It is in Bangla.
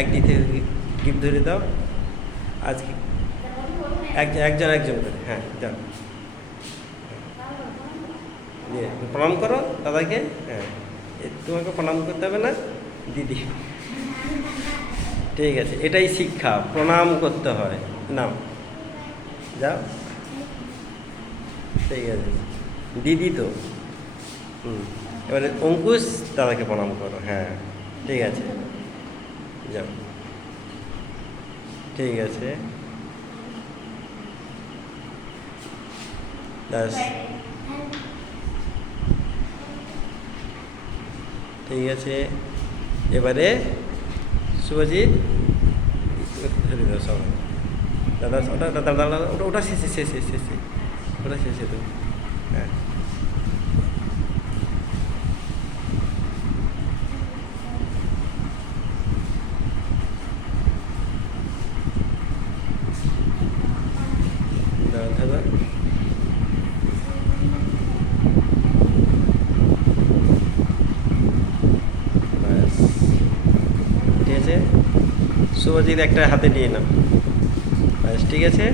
একদিকে গিফট ধরে দাও আজকে একজন একজন করে, হ্যাঁ যান দিয়ে প্রণাম করো দাদাকে। হ্যাঁ তোমাকে প্রণাম করতে হবে না দিদি, ঠিক আছে, এটাই শিক্ষা, প্রণাম করতে হয়। নাও যাও, ঠিক আছে দিদি তো। এবারে অঙ্কুশ দাদাকে প্রণাম করো। হ্যাঁ ঠিক আছে, যাও, ঠিক আছে ব্যাস, ঠিক আছে। এবারে শুভজিৎ ধরে দাও সবাই, দাদা ওটা দাদা দাদা ওটা ওটা শেষে শেষে শেষে ওটা শেষে তো। হ্যাঁ দাদা দাদা ব্যাস, ঠিক আছে। শুভজিৎ একটা হাতে নিয়ে নাও, ব্যাস ঠিক আছে।